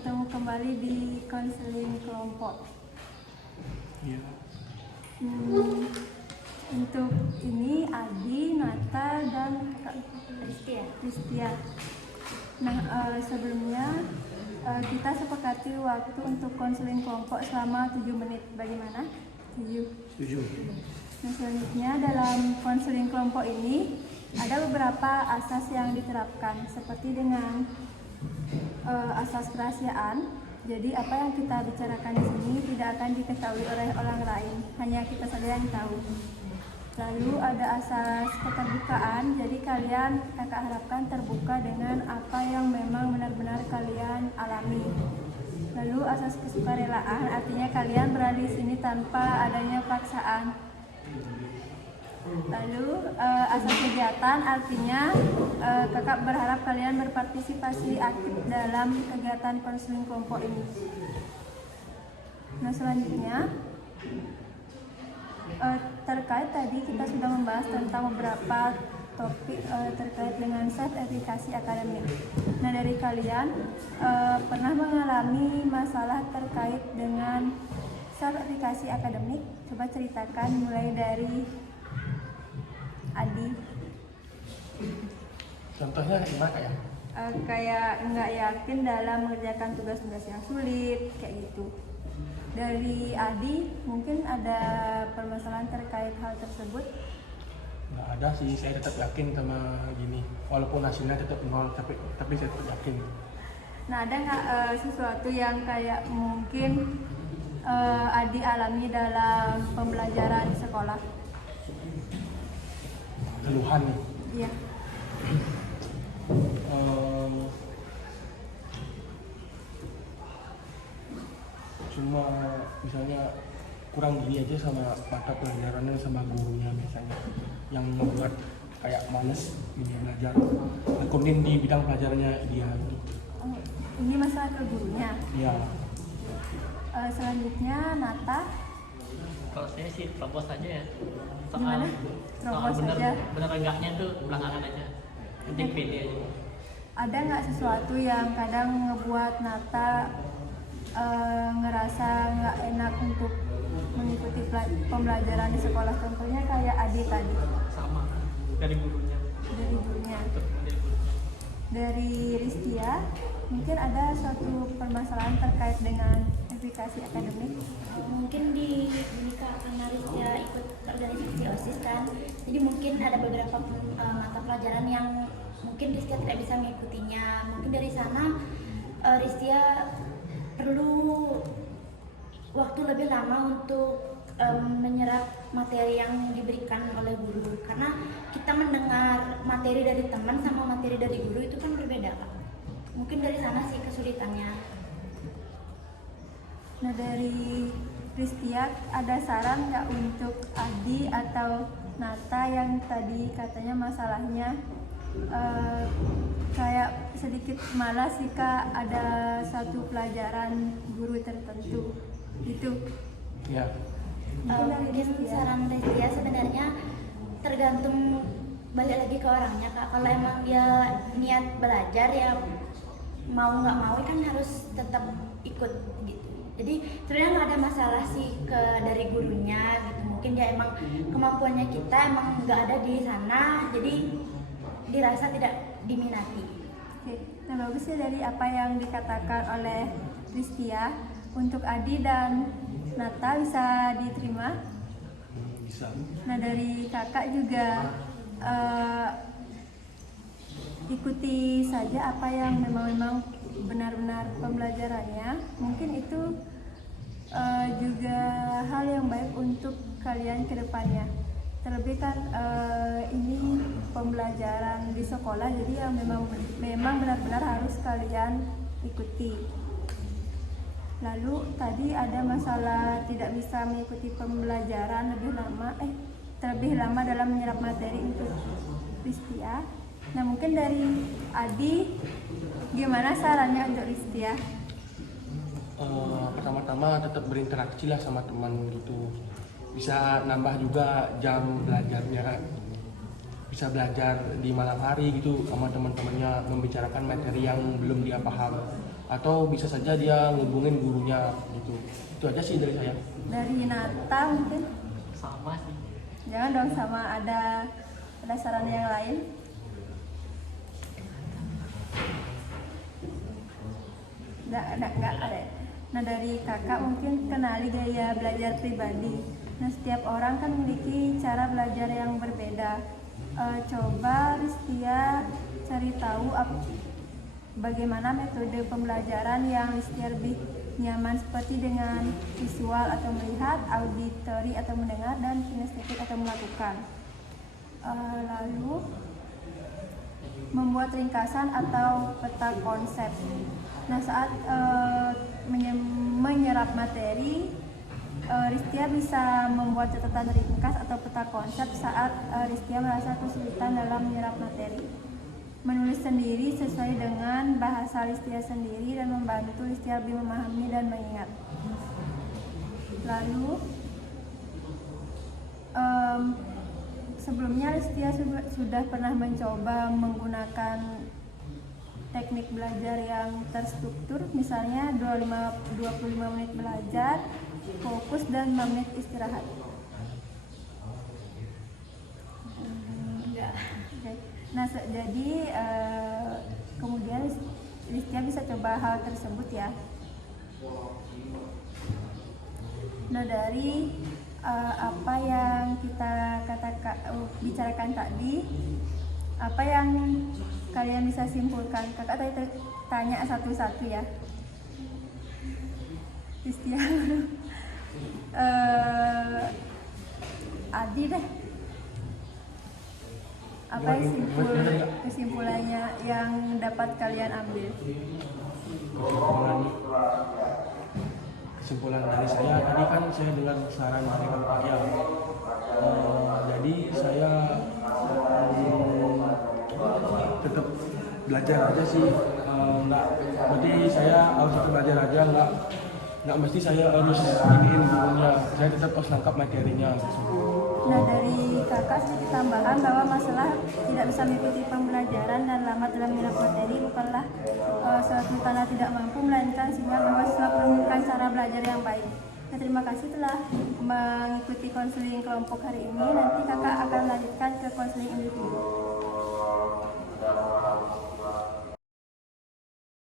bertemu kembali di konseling kelompok. Iya. Untuk ini Adi, Nata, dan Ristia. Nah, sebelumnya kita sepakati waktu untuk konseling kelompok selama 7 menit. Bagaimana? 7. Nah, selanjutnya dalam konseling kelompok ini ada beberapa asas yang diterapkan, seperti dengan asas kerahasiaan. Jadi apa yang kita bicarakan di sini tidak akan diketahui oleh orang lain, hanya kita saja yang tahu. Lalu ada asas keterbukaan, jadi kakak harapkan terbuka dengan apa yang memang benar-benar kalian alami. Lalu asas kesukarelaan, artinya kalian berada di sini tanpa adanya paksaan. Lalu asas kegiatan, artinya kakak berharap kalian berpartisipasi aktif dalam kegiatan konseling kelompok ini. Nah, selanjutnya terkait tadi kita sudah membahas tentang beberapa topik terkait dengan sertifikasi akademik. Nah, dari kalian pernah mengalami masalah terkait dengan sertifikasi akademik? Coba ceritakan, mulai dari Adi. Contohnya gimana ya? Kayak nggak yakin dalam mengerjakan tugas-tugas yang sulit, kayak gitu. Dari Adi, mungkin ada permasalahan terkait hal tersebut? Nggak ada sih, saya tetap yakin sama gini. Walaupun hasilnya tetap nol, tapi saya tetap yakin. Nah, ada nggak sesuatu yang kayak mungkin Adi alami dalam pembelajaran di sekolah? Keluhan nih. Iya. Cuma misalnya kurang gini aja sama mata pelajarannya sama gurunya biasanya, yang membuat kayak males ini belajar, nekunin di bidang pelajarannya dia gitu. Oh, ini masalah ke gurunya. Iya. Selanjutnya Nata. Kalau saya sih terobos aja ya. Gimana? Terobos aja. Bener enggaknya tuh belakangan aja. Penting pede aja. Ada nggak sesuatu yang kadang ngebuat Nata ngerasa nggak enak untuk mengikuti pembelajaran di sekolah? Contohnya kayak Adi tadi. Sama dari gurunya. Dari gurunya. Dari gurunya. Dari Ristia, mungkin ada suatu permasalahan terkait dengan verifikasi akademik. Mungkin di Kak, karena Ristia ikut organisasi OSIS kan, jadi mungkin ada beberapa mata pelajaran yang mungkin Ristia tidak bisa mengikutinya. Mungkin dari sana Ristia perlu waktu lebih lama untuk menyerap materi yang diberikan oleh guru, karena kita mendengar materi dari teman sama materi dari guru itu kan berbeda Kak. Mungkin dari sana sih kesulitannya. Nah, dari Ristia, ada saran nggak untuk Adi atau Nata yang tadi katanya masalahnya kayak sedikit malas jika ada satu pelajaran guru tertentu gitu? Iya. Mungkin saran Ristia sebenarnya tergantung, balik lagi ke orangnya Kak. Kalau emang dia niat belajar ya mau nggak mau kan harus tetap ikut gitu. Jadi sebenarnya nggak ada masalah sih dari gurunya gitu. Mungkin dia emang kemampuannya kita emang nggak ada di sana, jadi dirasa tidak diminati. Oke. Nah, bagus ya dari apa yang dikatakan oleh Ristia. Untuk Adi dan Nata bisa diterima? Bisa. Nah, dari kakak juga ikuti saja apa yang memang benar-benar pembelajarannya. Mungkin itu juga hal yang baik untuk kalian ke depannya. Terlebih kan ini pembelajaran di sekolah, jadi yang memang benar-benar harus kalian ikuti. Lalu tadi ada masalah tidak bisa mengikuti pembelajaran terlebih lama dalam menyerap materi untuk Ristia. Nah, mungkin dari Adi, gimana sarannya untuk Ristia? Pertama-tama tetap berinteraksi lah sama teman gitu. Bisa nambah juga jam belajarnya kan. Bisa belajar di malam hari gitu sama teman-temannya, membicarakan materi yang belum dia paham. atau bisa saja dia ngubungin gurunya gitu. Itu aja sih dari saya. Dari Nata mungkin. Sama sih. Jangan dong, sama ada saran yang lain. Nggak ada. Nah, dari kakak mungkin kenali gaya belajar pribadi. Nah, setiap orang kan memiliki cara belajar yang berbeda. Coba Listia cari tahu bagaimana metode pembelajaran yang Listia lebih nyaman, seperti dengan visual atau melihat, auditory atau mendengar, dan kinestetik atau melakukan. Lalu membuat ringkasan atau peta konsep. Nah, saat menyerap materi, Listia bisa membuat catatan ringkas atau peta konsep saat Listia merasa kesulitan dalam menyerap materi. Menulis sendiri sesuai dengan bahasa Listia sendiri dan membantu Listia lebih memahami dan mengingat. Lalu sebelumnya Listia sudah pernah mencoba menggunakan teknik belajar yang terstruktur, misalnya 25 menit belajar, fokus, dan 5 menit istirahat. Enggak. Nah, jadi kemudian Listia bisa coba hal tersebut ya. Nah, dari apa yang kita bicarakan tadi, apa yang kalian bisa simpulkan? Kakak tadi tanya satu-satu ya. Listia, Adi deh. Apa kesimpulannya yang dapat kalian ambil? Kesimpulan dari saya tadi kan saya dengar saran dari Bapak ya. Jadi saya tetap belajar aja sih, berarti saya harus tetap belajar aja, nggak mesti saya harus iniin gurunya, saya tetap harus nangkap materinya. Nah, dari kakak sedikit tambahan bahwa masalah tidak bisa mengikuti pembelajaran dan lambat dalam menyerap materi bukanlah suatu tanda tidak mampu, melainkan sinyal bahwa setelah menemukan cara belajar yang baik. Nah, terima kasih telah mengikuti konseling kelompok hari ini. Nanti kakak akan melanjutkan ke konseling individu.